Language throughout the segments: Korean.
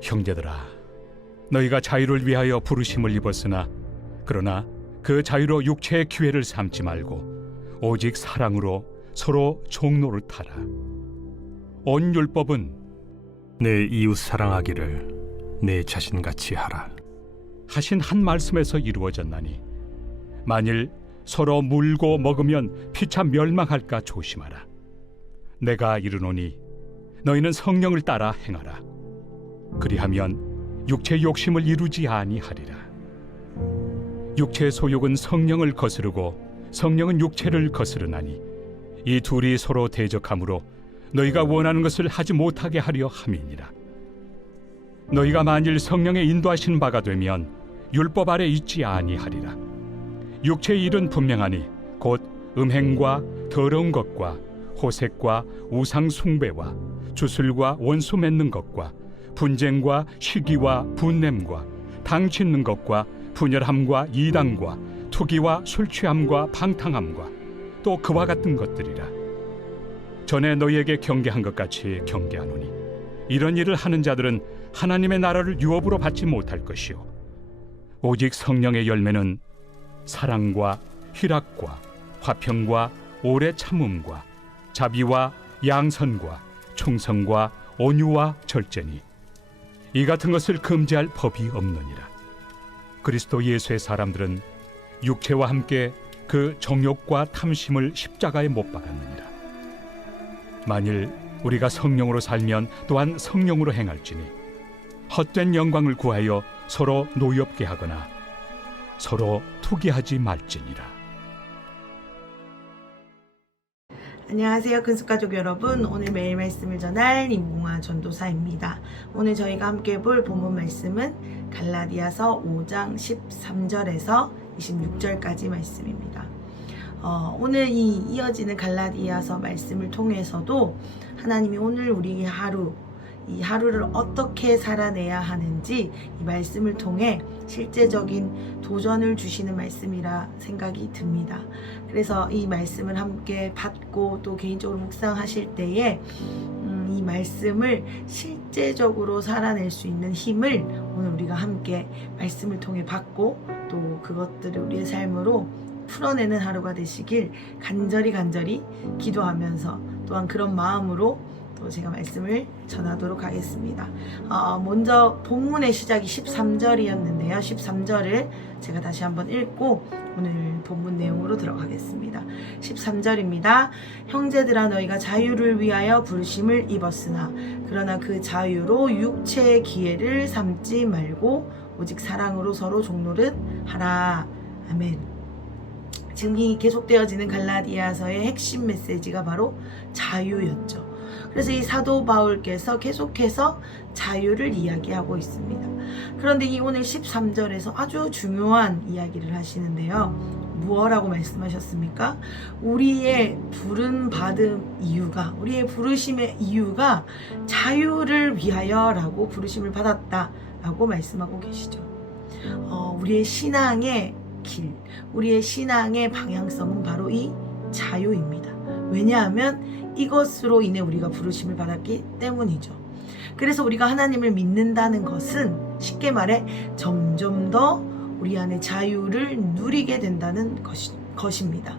형제들아, 너희가 자유를 위하여 부르심을 입었으나 그러나 그 자유로 육체의 기회를 삼지 말고 오직 사랑으로 서로 종로를 타라. 온 율법은 내 이웃 사랑하기를 내 자신같이 하라. 하신 한 말씀에서 이루어졌나니 만일 서로 물고 먹으면 피차 멸망할까 조심하라. 내가 이르노니 너희는 성령을 따라 행하라. 그리하면 육체의 욕심을 이루지 아니하리라. 육체의 소욕은 성령을 거스르고 성령은 육체를 거스르나니 이 둘이 서로 대적하므로 너희가 원하는 것을 하지 못하게 하려 함이니라. 너희가 만일 성령의 인도하신 바가 되면 율법 아래 있지 아니하리라. 육체의 일은 분명하니 곧 음행과 더러운 것과 호색과 우상 숭배와 주술과 원수 맺는 것과 분쟁과 시기와 분냄과 당 짓는 것과 분열함과 이단과 투기와 술취함과 방탕함과 또 그와 같은 것들이라. 전에 너희에게 경계한 것 같이 경계하노니 이런 일을 하는 자들은 하나님의 나라를 유업으로 받지 못할 것이요 오직 성령의 열매는 사랑과 희락과 화평과 오래 참음과 자비와 양선과 충성과 온유와 절제니 이 같은 것을 금지할 법이 없느니라. 그리스도 예수의 사람들은 육체와 함께 그 정욕과 탐심을 십자가에 못 박았느니라. 만일 우리가 성령으로 살면 또한 성령으로 행할지니 헛된 영광을 구하여 서로 노엽게 하거나 서로 투기하지 말지니라. 안녕하세요, 근숙가족 여러분. 오늘 매일 말씀을 전할 임봉아 전도사입니다. 오늘 저희가 함께 볼 본문 말씀은 갈라디아서 5장 13절에서 26절까지 말씀입니다. 오늘 이 이어지는 갈라디아서 말씀을 통해서도 하나님이 오늘 우리 이 하루를 어떻게 살아내야 하는지 이 말씀을 통해 실제적인 도전을 주시는 말씀이라 생각이 듭니다. 그래서 이 말씀을 함께 받고 또 개인적으로 묵상하실 때에 이 말씀을 실제적으로 살아낼 수 있는 힘을 오늘 우리가 함께 말씀을 통해 받고 또 그것들을 우리의 삶으로 풀어내는 하루가 되시길 간절히 기도하면서 또한 그런 마음으로 또 제가 말씀을 전하도록 하겠습니다. 먼저 본문의 시작이 13절이었는데요. 13절을 제가 다시 한번 읽고 오늘 본문 내용으로 들어가겠습니다. 13절입니다. 형제들아, 너희가 자유를 위하여 부르심을 입었으나 그러나 그 자유로 육체의 기회를 삼지 말고 오직 사랑으로 서로 종노릇 하라. 아멘. 지금 이 계속되어지는 갈라디아서의 핵심 메시지가 바로 자유였죠. 그래서 이 사도 바울께서 계속해서 자유를 이야기하고 있습니다. 그런데 이 오늘 13절에서 아주 중요한 이야기를 하시는데요. 무엇라고 말씀하셨습니까? 우리의 우리의 부르심의 이유가 자유를 위하여라고 부르심을 받았다라고 말씀하고 계시죠. 우리의 신앙의 길, 우리의 신앙의 방향성은 바로 이 자유입니다. 왜냐하면 이것으로 인해 우리가 부르심을 받았기 때문이죠. 그래서 우리가 하나님을 믿는다는 것은 쉽게 말해 점점 더 우리 안에 자유를 누리게 된다는 것입니다.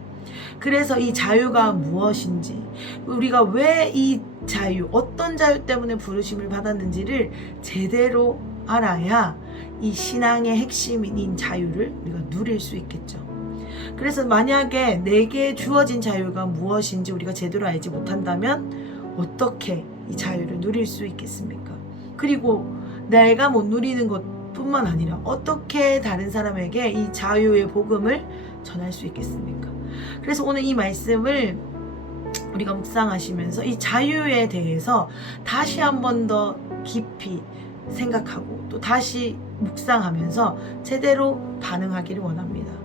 그래서 이 자유가 무엇인지, 우리가 왜 이 자유, 어떤 자유 때문에 부르심을 받았는지를 제대로 알아야 이 신앙의 핵심인 자유를 우리가 누릴 수 있겠죠. 그래서 만약에 내게 주어진 자유가 무엇인지 우리가 제대로 알지 못한다면 어떻게 이 자유를 누릴 수 있겠습니까? 그리고 내가 못 누리는 것뿐만 아니라 어떻게 다른 사람에게 이 자유의 복음을 전할 수 있겠습니까? 그래서 오늘 이 말씀을 우리가 묵상하시면서 이 자유에 대해서 다시 한 번 더 깊이 생각하고 또 다시 묵상하면서 제대로 반응하기를 원합니다.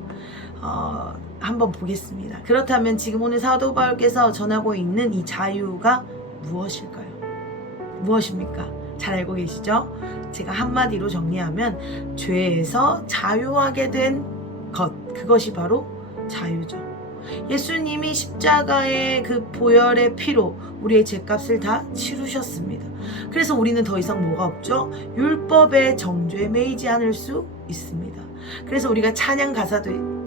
한번 보겠습니다. 그렇다면 지금 오늘 사도 바울께서 전하고 있는 이 자유가 무엇일까요? 무엇입니까? 잘 알고 계시죠? 제가 한마디로 정리하면 죄에서 자유하게 된 그것이 바로 자유죠. 예수님이 십자가의 그 보혈의 피로 우리의 죄값을 다 치르셨습니다. 그래서 우리는 더 이상 뭐가 없죠? 율법의 정죄에 매이지 않을 수 있습니다. 그래서 우리가 찬양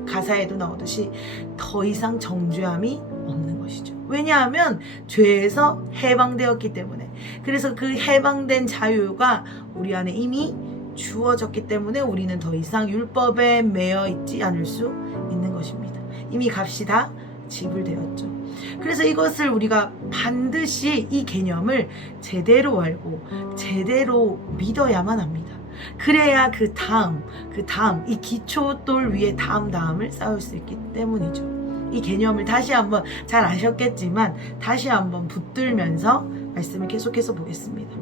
가사에도 나오듯이 더 이상 정죄함이 없는 것이죠. 왜냐하면 죄에서 해방되었기 때문에. 그래서 그 해방된 자유가 우리 안에 이미 주어졌기 때문에 우리는 더 이상 율법에 매여 있지 않을 수 있는 것입니다. 이미 값이 다 지불되었죠. 그래서 이것을 우리가 반드시 이 개념을 제대로 알고 제대로 믿어야만 합니다. 그래야 그 다음 이 기초돌 위에 다음을 쌓을 수 있기 때문이죠. 이 개념을 다시 한번 잘 아셨겠지만 다시 한번 붙들면서 말씀을 계속해서 보겠습니다.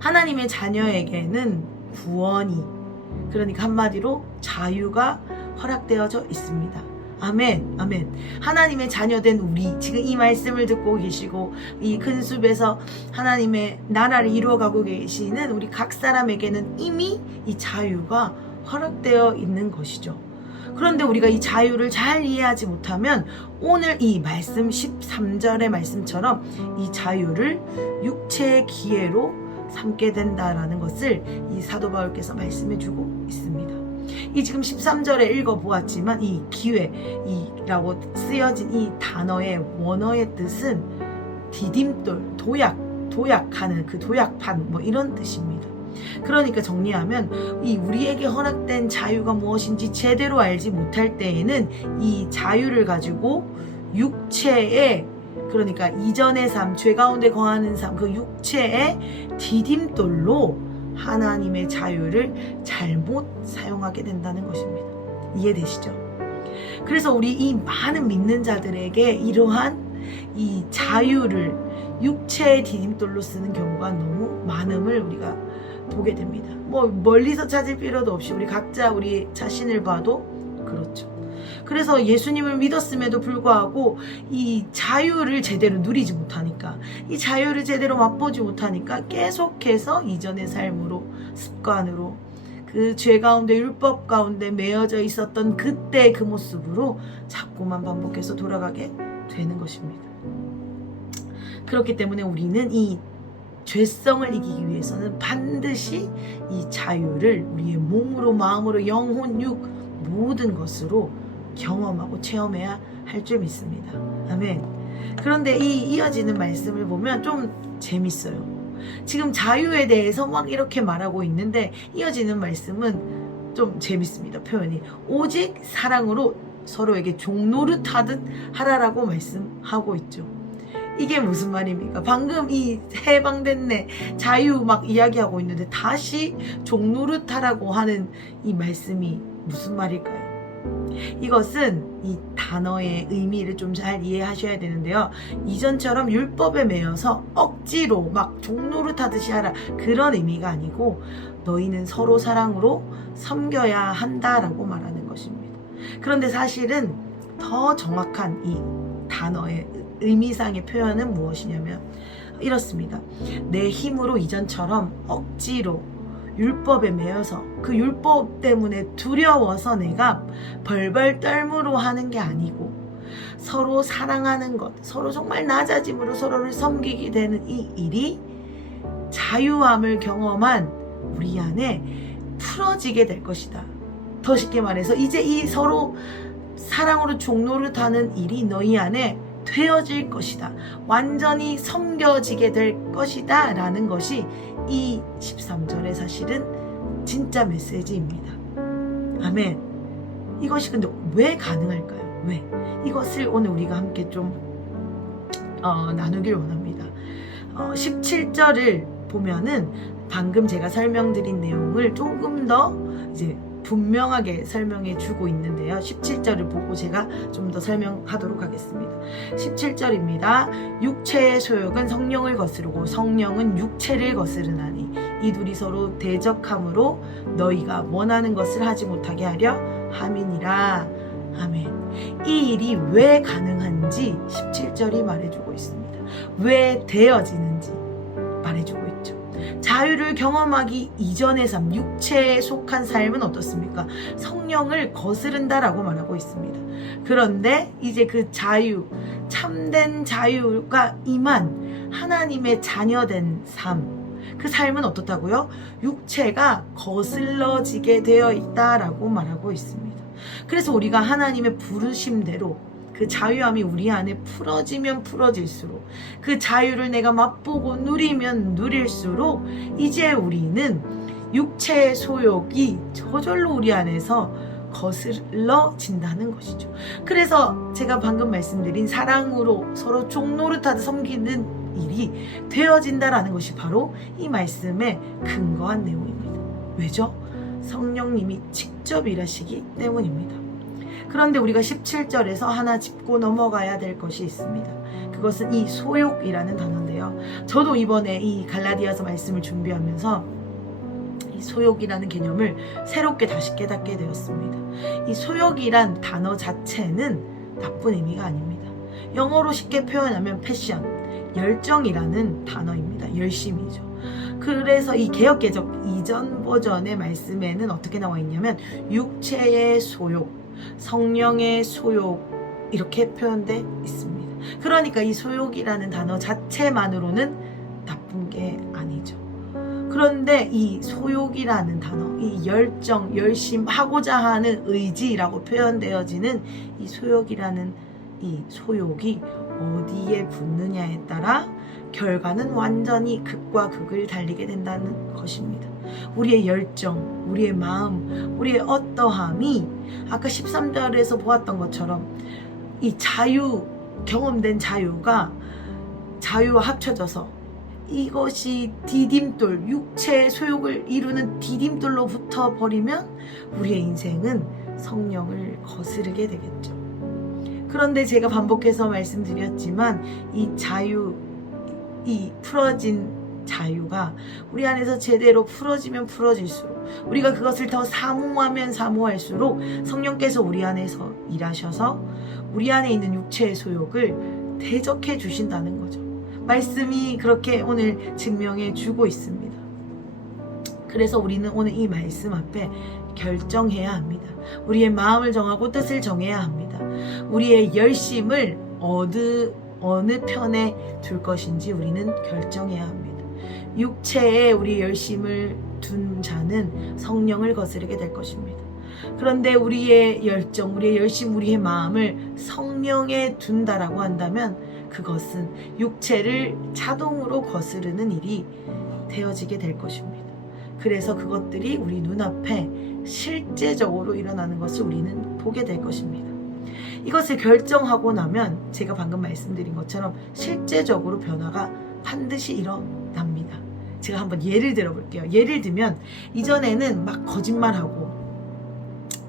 하나님의 자녀에게는 구원이, 그러니까 한마디로 자유가 허락되어져 있습니다. 아멘, 아멘. 하나님의 자녀된 우리, 지금 이 말씀을 듣고 계시고 이 큰 숲에서 하나님의 나라를 이루어가고 계시는 우리 각 사람에게는 이미 이 자유가 허락되어 있는 것이죠. 그런데 우리가 이 자유를 잘 이해하지 못하면 오늘 이 말씀 13절의 말씀처럼 이 자유를 육체의 기회로 삼게 된다라는 것을 이 사도 바울께서 말씀해 주고 있습니다. 이 지금 13절에 읽어보았지만 이 기회라고 쓰여진 이 단어의 원어의 뜻은 디딤돌, 도약하는 그 도약판 뭐 이런 뜻입니다. 그러니까 정리하면 이 우리에게 허락된 자유가 무엇인지 제대로 알지 못할 때에는 이 자유를 가지고 육체의, 그러니까 이전의 삶, 죄 가운데 거하는 삶, 그 육체의 디딤돌로 하나님의 자유를 잘못 사용하게 된다는 것입니다. 이해되시죠? 그래서 우리 이 많은 믿는 자들에게 이러한 이 자유를 육체의 디딤돌로 쓰는 경우가 너무 많음을 우리가 보게 됩니다. 뭐 멀리서 찾을 필요도 없이 우리 각자 우리 자신을 봐도 그렇죠. 그래서 예수님을 믿었음에도 불구하고 이 자유를 제대로 누리지 못하니까, 이 자유를 제대로 맛보지 못하니까 계속해서 이전의 삶으로, 습관으로, 그 죄 가운데 율법 가운데 매여져 있었던 그때 그 모습으로 자꾸만 반복해서 돌아가게 되는 것입니다. 그렇기 때문에 우리는 이 죄성을 이기기 위해서는 반드시 이 자유를 우리의 몸으로, 마음으로, 영혼, 육 모든 것으로 경험하고 체험해야 할 줄 믿습니다. 아멘. 그런데 이 이어지는 말씀을 보면 좀 재밌어요. 지금 자유에 대해서 막 이렇게 말하고 있는데 이어지는 말씀은 좀 재밌습니다. 표현이 오직 사랑으로 서로에게 종노릇하듯 하라라고 말씀하고 있죠. 이게 무슨 말입니까? 방금 이 해방된 내 자유 막 이야기하고 있는데 다시 종노릇하라고 하는 이 말씀이 무슨 말일까요? 이것은 이 단어의 의미를 좀 잘 이해하셔야 되는데요. 이전처럼 율법에 매여서 억지로 막 종노릇하듯이 하라, 그런 의미가 아니고 너희는 서로 사랑으로 섬겨야 한다라고 말하는 것입니다. 그런데 사실은 더 정확한 이 단어의 의미상의 표현은 무엇이냐면 이렇습니다. 내 힘으로 이전처럼 억지로 율법에 매여서 그 율법 때문에 두려워서 내가 벌벌 떨므로 하는 게 아니고 서로 사랑하는 것, 서로 정말 낮아짐으로 서로를 섬기게 되는 이 일이 자유함을 경험한 우리 안에 풀어지게 될 것이다. 더 쉽게 말해서 이제 이 서로 사랑으로 종노릇하는 일이 너희 안에 되어질 것이다. 완전히 섬겨지게 될 것이다. 라는 것이 이 13절의 사실은 진짜 메시지입니다. 아멘. 이것이 근데 왜 가능할까요? 왜? 이것을 오늘 우리가 함께 좀 나누길 원합니다. 17절을 보면은 방금 제가 설명드린 내용을 조금 더 이제 분명하게 설명해 주고 있는데요. 17절을 보고 제가 좀 더 설명하도록 하겠습니다. 17절입니다. 육체의 소욕은 성령을 거스르고 성령은 육체를 거스르나니 이 둘이 서로 대적함으로 너희가 원하는 것을 하지 못하게 하려 함이니라. 아멘. 이 일이 왜 가능한지 17절이 말해주고 있습니다. 왜 되어지는지 말해주고 있죠. 자유를 경험하기 이전의 삶, 육체에 속한 삶은 어떻습니까? 성령을 거스른다라고 말하고 있습니다. 그런데 이제 그 자유, 참된 자유가 임한 하나님의 자녀된 삶, 그 삶은 어떻다고요? 육체가 거슬러지게 되어 있다라고 말하고 있습니다. 그래서 우리가 하나님의 부르심대로 그 자유함이 우리 안에 풀어지면 풀어질수록, 그 자유를 내가 맛보고 누리면 누릴수록 이제 우리는 육체의 소욕이 저절로 우리 안에서 거슬러진다는 것이죠. 그래서 제가 방금 말씀드린 사랑으로 서로 종노릇하듯 섬기는 일이 되어진다라는 것이 바로 이 말씀에 근거한 내용입니다. 왜죠? 성령님이 직접 일하시기 때문입니다. 그런데 우리가 17절에서 하나 짚고 넘어가야 될 것이 있습니다. 그것은 이 소욕이라는 단어인데요. 저도 이번에 이 갈라디아서 말씀을 준비하면서 이 소욕이라는 개념을 새롭게 다시 깨닫게 되었습니다. 이 소욕이란 단어 자체는 나쁜 의미가 아닙니다. 영어로 쉽게 표현하면 패션, 열정이라는 단어입니다. 열심이죠. 그래서 이 개역개적 이전 버전의 말씀에는 어떻게 나와 있냐면 육체의 소욕, 성령의 소욕 이렇게 표현되어 있습니다. 그러니까 이 소욕이라는 단어 자체만으로는 나쁜 게 아니죠. 그런데 이 소욕이라는 단어, 이 열정, 열심하고자 하는 의지라고 표현되어지는 이 소욕이라는 이 소욕이 어디에 붙느냐에 따라 결과는 완전히 극과 극을 달리게 된다는 것입니다. 우리의 열정, 우리의 마음, 우리의 어떠함이 아까 13절에서 보았던 것처럼 이 자유, 경험된 자유가 자유와 합쳐져서 이것이 디딤돌, 육체의 소욕을 이루는 디딤돌로 붙어버리면 우리의 인생은 성령을 거스르게 되겠죠. 그런데 제가 반복해서 말씀드렸지만 이 자유, 이 풀어진 자유가 우리 안에서 제대로 풀어지면 풀어질수록, 우리가 그것을 더 사모하면 사모할수록 성령께서 우리 안에서 일하셔서 우리 안에 있는 육체의 소욕을 대적해 주신다는 거죠. 말씀이 그렇게 오늘 증명해 주고 있습니다. 그래서 우리는 오늘 이 말씀 앞에 결정해야 합니다. 우리의 마음을 정하고 뜻을 정해야 합니다. 우리의 열심을 어느 편에 둘 것인지 우리는 결정해야 합니다. 육체에 우리의 열심을 둔 자는 성령을 거스르게 될 것입니다. 그런데 우리의 열정, 우리의 열심, 우리의 마음을 성령에 둔다라고 한다면 그것은 육체를 자동으로 거스르는 일이 되어지게 될 것입니다. 그래서 그것들이 우리 눈앞에 실제적으로 일어나는 것을 우리는 보게 될 것입니다. 이것을 결정하고 나면 제가 방금 말씀드린 것처럼 실제적으로 변화가 반드시 일어납니다. 제가 한번 예를 들어 볼게요. 예를 들면 이전에는 막 거짓말하고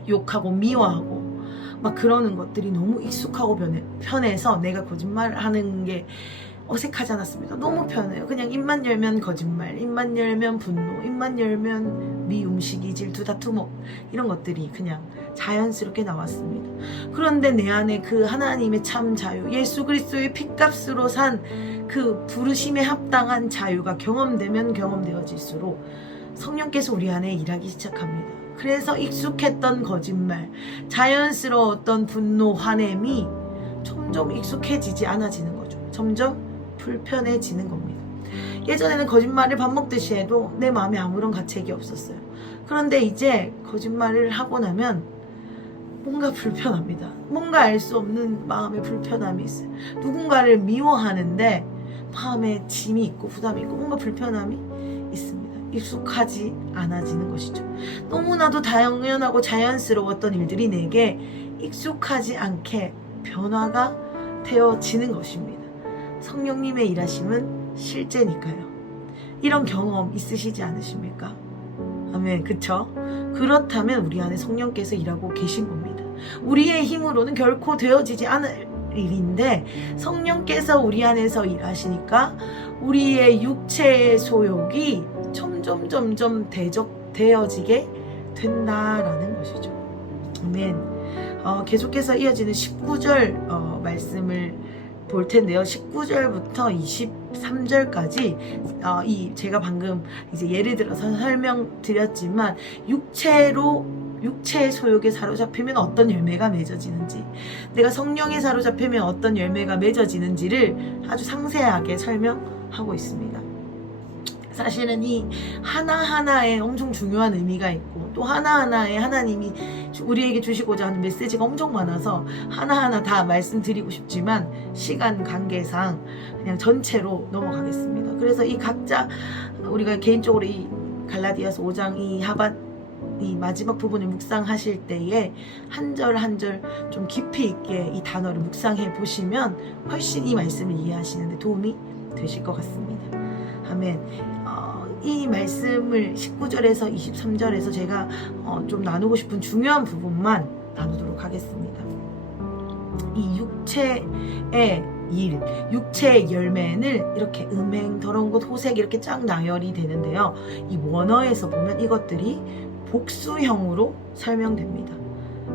욕하고 미워하고 막 그러는 것들이 너무 익숙하고 편해서 내가 거짓말하는 게 어색하지 않았습니다. 너무 편해요. 그냥 입만 열면 거짓말, 입만 열면 분노, 입만 열면 미움, 시기, 질투, 다툼 이런 것들이 그냥 자연스럽게 나왔습니다. 그런데 내 안에 그 하나님의 참 자유, 예수 그리스도의 핏값으로 산 그 부르심에 합당한 자유가 경험되면 경험되어질수록 성령께서 우리 안에 일하기 시작합니다. 그래서 익숙했던 거짓말, 자연스러웠던 분노, 화냄이 점점 익숙해지지 않아지는 거죠. 점점 불편해지는 겁니다. 예전에는 거짓말을 밥 먹듯이 해도 내 마음에 아무런 가책이 없었어요. 그런데 이제 거짓말을 하고 나면 뭔가 불편합니다. 뭔가 알 수 없는 마음의 불편함이 있어요. 누군가를 미워하는데 마음에 짐이 있고 부담이 있고 뭔가 불편함이 있습니다. 익숙하지 않아지는 것이죠. 너무나도 당연하고 자연스러웠던 일들이 내게 익숙하지 않게 변화가 되어지는 것입니다. 성령님의 일하심은 실제니까요. 이런 경험 있으시지 않으십니까? 아멘. 그쵸? 그렇다면 우리 안에 성령께서 일하고 계신 겁니다. 우리의 힘으로는 결코 되어지지 않을 일인데 성령께서 우리 안에서 일하시니까 우리의 육체의 소욕이 점점 대적되어지게 된다라는 것이죠. 아멘. 계속해서 이어지는 19절 말씀을 볼 텐데요. 19절부터 23절까지 제가 방금 이제 예를 들어서 설명드렸지만 육체로 육체의 소욕에 사로잡히면 어떤 열매가 맺어지는지, 내가 성령에 사로잡히면 어떤 열매가 맺어지는지를 아주 상세하게 설명하고 있습니다. 사실은 이 하나하나에 엄청 중요한 의미가 있고, 또 하나하나에 하나님이 우리에게 주시고자 하는 메시지가 엄청 많아서 하나하나 다 말씀드리고 싶지만 시간 관계상 그냥 전체로 넘어가겠습니다. 그래서 이 각자 우리가 개인적으로 이 갈라디아서 5장 이 하반 이 마지막 부분을 묵상하실 때에 한 절 한 절 좀 깊이 있게 이 단어를 묵상해 보시면 훨씬 이 말씀을 이해하시는데 도움이 되실 것 같습니다. 아멘. 이 말씀을 19절에서 23절에서 제가 좀 나누고 싶은 중요한 부분만 나누도록 하겠습니다. 이 육체의 일, 육체의 열매는 이렇게 음행, 더러운 것, 호색 이렇게 쫙 나열이 되는데요. 이 원어에서 보면 이것들이 복수형으로 설명됩니다.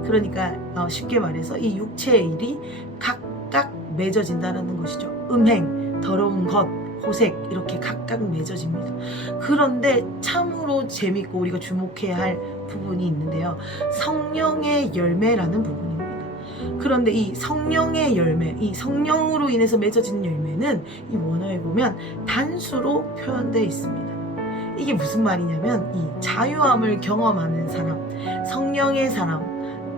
그러니까 쉽게 말해서 이 육체의 일이 각각 맺어진다는 것이죠. 음행, 더러운 것, 호색 이렇게 각각 맺어집니다. 그런데 참으로 재밌고 우리가 주목해야 할 부분이 있는데요. 성령의 열매라는 부분입니다. 그런데 이 성령의 열매, 이 성령으로 인해서 맺어지는 열매는 이 원어에 보면 단수로 표현되어 있습니다. 이게 무슨 말이냐면 이 자유함을 경험하는 사람, 성령의 사람,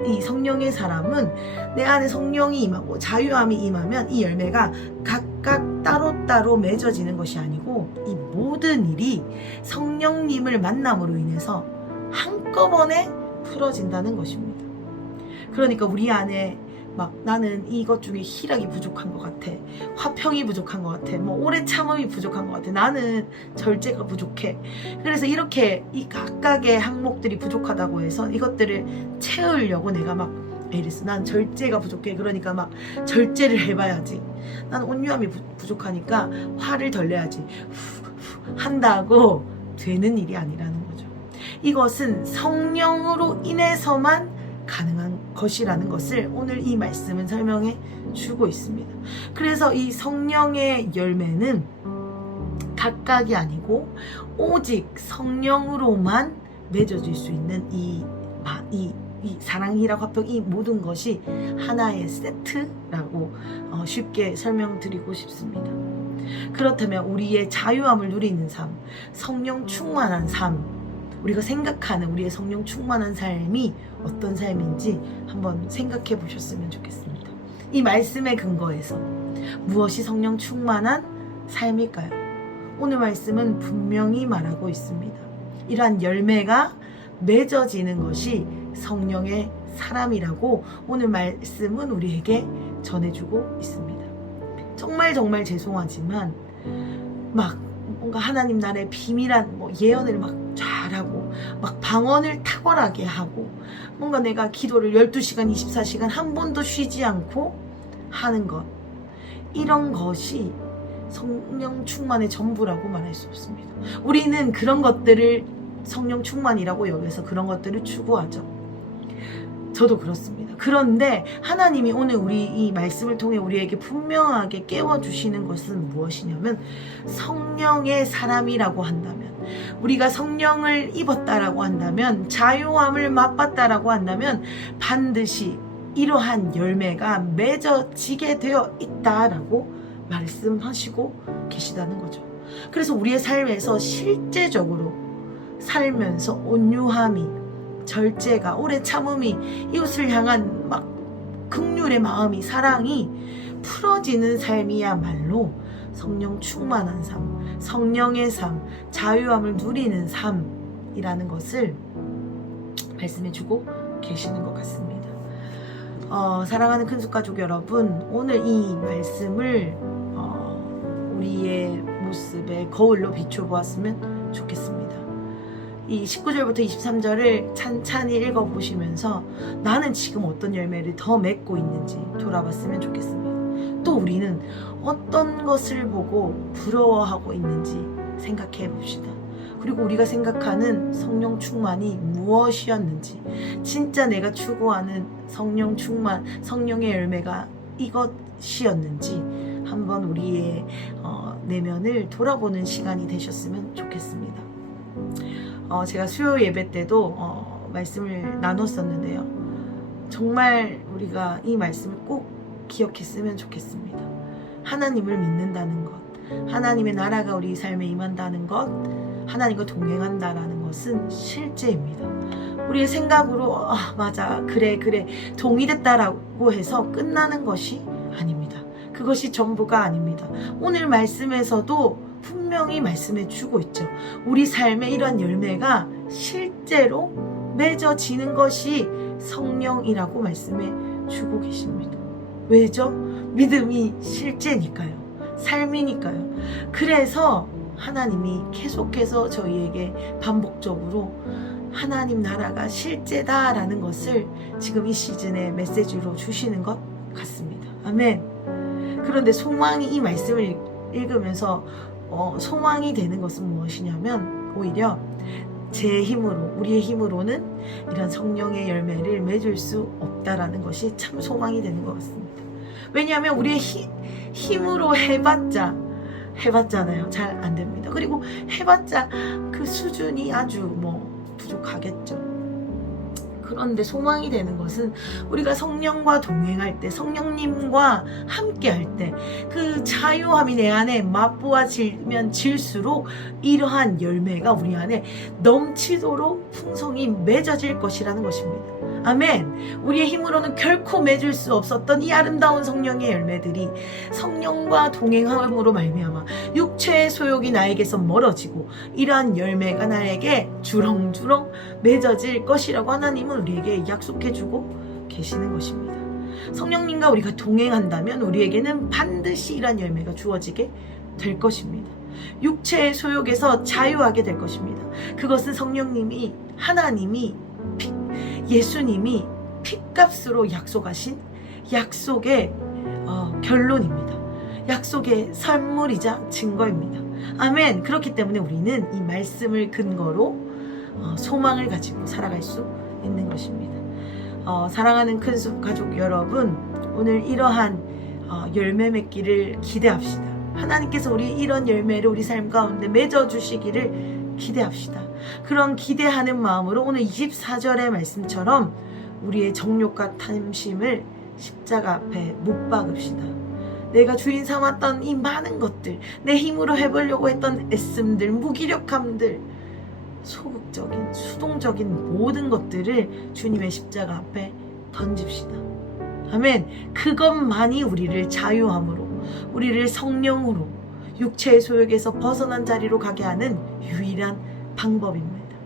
이 성령의 사람은 내 안에 성령이 임하고 자유함이 임하면 이 열매가 각각 따로따로 맺어지는 것이 아니고 이 모든 일이 성령님을 만남으로 인해서 한꺼번에 풀어진다는 것입니다. 그러니까 우리 안에 막 나는 이것 중에 희락이 부족한 것 같아, 화평이 부족한 것 같아, 뭐 오래 참음이 부족한 것 같아, 나는 절제가 부족해. 그래서 이렇게 이 각각의 항목들이 부족하다고 해서 이것들을 채우려고 내가 막 이랬어. 난 절제가 부족해. 그러니까 막 절제를 해봐야지. 난 온유함이 부족하니까 화를 덜 내야지. 한다고 되는 일이 아니라는 거죠. 이것은 성령으로 인해서만 가능한 것이라는 것을 오늘 이 말씀은 설명해 주고 있습니다. 그래서 이 성령의 열매는 각각이 아니고 오직 성령으로만 맺어질 수 있는 이 사랑, 희락, 화평 이 모든 것이 하나의 세트라고 쉽게 설명드리고 싶습니다. 그렇다면 우리의 자유함을 누리는 삶, 성령 충만한 삶, 우리가 생각하는 우리의 성령 충만한 삶이 어떤 삶인지 한번 생각해 보셨으면 좋겠습니다. 이 말씀의 근거에서 무엇이 성령 충만한 삶일까요? 오늘 말씀은 분명히 말하고 있습니다. 이러한 열매가 맺어지는 것이 성령의 사람이라고 오늘 말씀은 우리에게 전해주고 있습니다. 정말 죄송하지만 막 뭔가 하나님 나라의 비밀한 예언을 막 잘하고 막 방언을 탁월하게 하고 뭔가 내가 기도를 12시간 24시간 한 번도 쉬지 않고 하는 것, 이런 것이 성령 충만의 전부라고 말할 수 없습니다. 우리는 그런 것들을 성령 충만이라고 여기서 그런 것들을 추구하죠. 저도 그렇습니다. 그런데 하나님이 오늘 우리 이 말씀을 통해 우리에게 분명하게 깨워주시는 것은 무엇이냐면 성령의 사람이라고 한다면, 우리가 성령을 입었다라고 한다면, 자유함을 맛봤다라고 한다면 반드시 이러한 열매가 맺어지게 되어 있다라고 말씀하시고 계시다는 거죠. 그래서 우리의 삶에서 실제적으로 살면서 온유함이, 절제가, 오래 참음이, 이웃을 향한 막 긍휼의 마음이, 사랑이 풀어지는 삶이야말로 성령 충만한 삶, 성령의 삶, 자유함을 누리는 삶이라는 것을 말씀해주고 계시는 것 같습니다. 사랑하는 큰숙가족 여러분, 오늘 이 말씀을 우리의 모습에 거울로 비춰보았으면 좋겠습니다. 이 19절부터 23절을 찬찬히 읽어보시면서 나는 지금 어떤 열매를 더 맺고 있는지 돌아봤으면 좋겠습니다. 또 우리는 어떤 것을 보고 부러워하고 있는지 생각해 봅시다. 그리고 우리가 생각하는 성령 충만이 무엇이었는지, 진짜 내가 추구하는 성령 충만, 성령의 열매가 이것이었는지 한번 우리의 내면을 돌아보는 시간이 되셨으면 좋겠습니다. 제가 수요 예배 때도 말씀을 나눴었는데요. 정말 우리가 이 말씀을 꼭 기억했으면 좋겠습니다. 하나님을 믿는다는 것, 하나님의 나라가 우리 삶에 임한다는 것, 하나님과 동행한다라는 것은 실제입니다. 우리의 생각으로 맞아 그래 동의됐다라고 해서 끝나는 것이 아닙니다. 그것이 전부가 아닙니다. 오늘 말씀에서도 분명히 말씀해 주고 있죠. 우리 삶의 이런 열매가 실제로 맺어지는 것이 성령이라고 말씀해 주고 계십니다. 왜죠? 믿음이 실제니까요. 삶이니까요. 그래서 하나님이 계속해서 저희에게 반복적으로 하나님 나라가 실제다라는 것을 지금 이 시즌에 메시지로 주시는 것 같습니다. 아멘. 그런데 소망이 이 말씀을 읽으면서 소망이 되는 것은 무엇이냐면 오히려 제 힘으로 우리의 힘으로는 이런 성령의 열매를 맺을 수 없다라는 것이 참 소망이 되는 것 같습니다. 왜냐하면 우리의 힘으로 해봤잖아요. 잘 안 됩니다. 그리고 해봤자 그 수준이 아주 부족하겠죠. 그런데 소망이 되는 것은 우리가 성령과 동행할 때, 성령님과 함께 할 때 그 자유함이 내 안에 맛보아지면 질수록 이러한 열매가 우리 안에 넘치도록 풍성히 맺어질 것이라는 것입니다. 아멘. 우리의 힘으로는 결코 맺을 수 없었던 이 아름다운 성령의 열매들이 성령과 동행함으로 말미암아 육체의 소욕이 나에게서 멀어지고 이러한 열매가 나에게 주렁주렁 맺어질 것이라고 하나님은 우리에게 약속해주고 계시는 것입니다. 성령님과 우리가 동행한다면 우리에게는 반드시 이러한 열매가 주어지게 될 것입니다. 육체의 소욕에서 자유하게 될 것입니다. 그것은 성령님이, 하나님이, 예수님이 핏값으로 약속하신 약속의 결론입니다. 약속의 선물이자 증거입니다. 아멘. 그렇기 때문에 우리는 이 말씀을 근거로 소망을 가지고 살아갈 수 있는 것입니다. 사랑하는 큰숲 가족 여러분, 오늘 이러한 열매 맺기를 기대합시다. 하나님께서 우리 이런 열매를 우리 삶 가운데 맺어주시기를 기대합시다. 그런 기대하는 마음으로 오늘 24절의 말씀처럼 우리의 정욕과 탐심을 십자가 앞에 못 박읍시다. 내가 주인 삼았던 이 많은 것들, 내 힘으로 해보려고 했던 애씀들, 무기력함들, 소극적인, 수동적인 모든 것들을 주님의 십자가 앞에 던집시다. 아멘. 그것만이 우리를 자유함으로, 우리를 성령으로, 육체의 소욕에서 벗어난 자리로 가게 하는 유일한 방법입니다.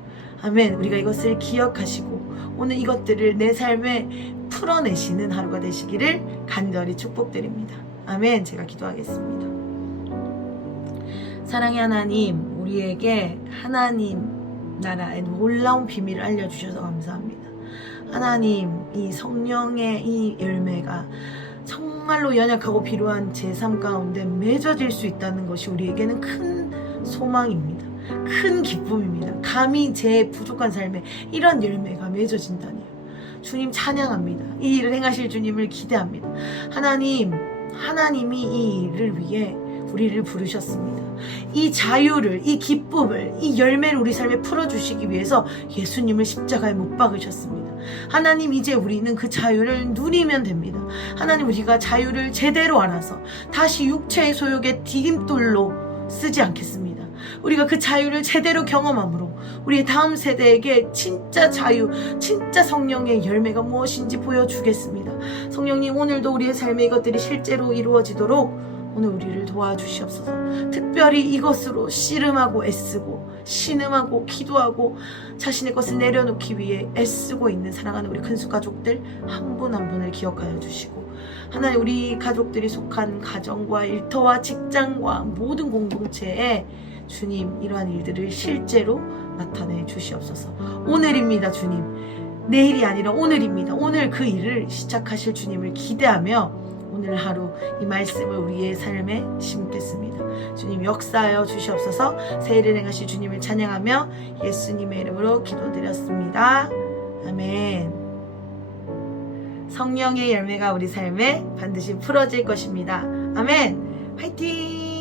아멘. 우리가 이것을 기억하시고 오늘 이것들을 내 삶에 풀어내시는 하루가 되시기를 간절히 축복드립니다. 아멘. 제가 기도하겠습니다. 사랑의 하나님, 우리에게 하나님 나라의 놀라운 비밀을 알려주셔서 감사합니다. 하나님, 이 성령의 이 열매가 정말로 연약하고 필요한 제 삶 가운데 맺어질 수 있다는 것이 우리에게는 큰 소망입니다. 큰 기쁨입니다. 감히 제 부족한 삶에 이런 열매가 맺어진다니요. 주님 찬양합니다. 이 일을 행하실 주님을 기대합니다. 하나님이 이 일을 위해 우리를 부르셨습니다. 이 자유를, 이 기쁨을, 이 열매를 우리 삶에 풀어주시기 위해서 예수님을 십자가에 못 박으셨습니다. 하나님, 이제 우리는 그 자유를 누리면 됩니다. 하나님, 우리가 자유를 제대로 알아서 다시 육체의 소욕의 디딤돌로 쓰지 않겠습니다. 우리가 그 자유를 제대로 경험함으로 우리의 다음 세대에게 진짜 자유, 진짜 성령의 열매가 무엇인지 보여주겠습니다. 성령님, 오늘도 우리의 삶에 이것들이 실제로 이루어지도록 오늘 우리를 도와주시옵소서. 특별히 이것으로 씨름하고 애쓰고 신음하고 기도하고 자신의 것을 내려놓기 위해 애쓰고 있는 사랑하는 우리 큰숲 가족들 한 분 한 분을 기억하여 주시고, 하나님, 우리 가족들이 속한 가정과 일터와 직장과 모든 공동체에 주님 이러한 일들을 실제로 나타내 주시옵소서. 오늘입니다, 주님. 내일이 아니라 오늘입니다. 오늘 그 일을 시작하실 주님을 기대하며 오늘 하루 이 말씀을 우리의 삶에 심겠습니다. 주님 역사하여 주시옵소서. 새 일을 행하실 주님을 찬양하며 예수님의 이름으로 기도드렸습니다. 아멘. 성령의 열매가 우리 삶에 반드시 풀어질 것입니다. 아멘. 화이팅!